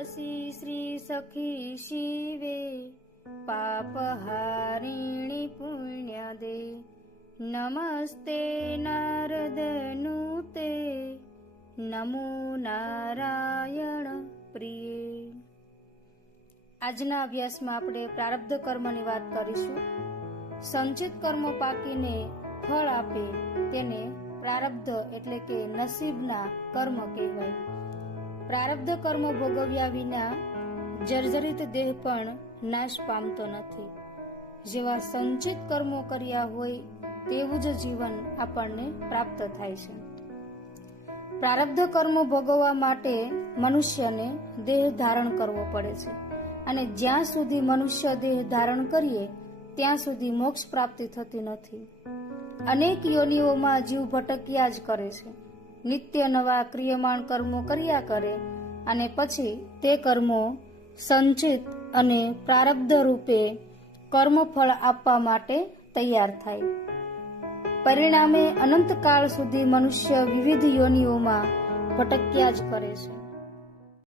તપસી શ્રી સખી શિવે પાપહારિણી પુણ્યદે નમસ્તે નારદનું તે નમો નારાયણ પ્રિય આજના અભ્યાસમાં આપણે પ્રારબ્ધ કર્મની વાત કરીશું. સંચિત કર્મો પાકીને ફળ આપે તેને પ્રારબ્ધ એટલે કે નસીબના કર્મ કહેવાય. પ્રારબ્ધ કર્મ ભોગવ્યા વિના જર્જરિત દેહ પણ નાશ પામતો નથી. જેવા સંચિત કર્મો કર્યા હોય તેવું જ જીવન આપણને પ્રાપ્ત થાય છે. પ્રારબ્ધ કર્મો ભોગવવા માટે મનુષ્યને દેહ ધારણ કરવો પડે છે અને જ્યાં સુધી મનુષ્ય દેહ ધારણ કરીએ, ત્યાં સુધી મોક્ષ પ્રાપ્તિ થતી નથી. અનેક યોનિઓમાં જીવ ભટક્યા જ કરે છે. નિત્ય નવા ક્રિયમાણ કર્મો કર્યા કરે અને પછી તે કર્મો સંચિત અને પ્રારબ્ધ રૂપે કર્મફળ આપવા માટે તૈયાર થાય. પરિણામે અનંતકાળ સુધી મનુષ્ય વિવિધ યોનિઓમાં ભટક્યા જ કરે છે.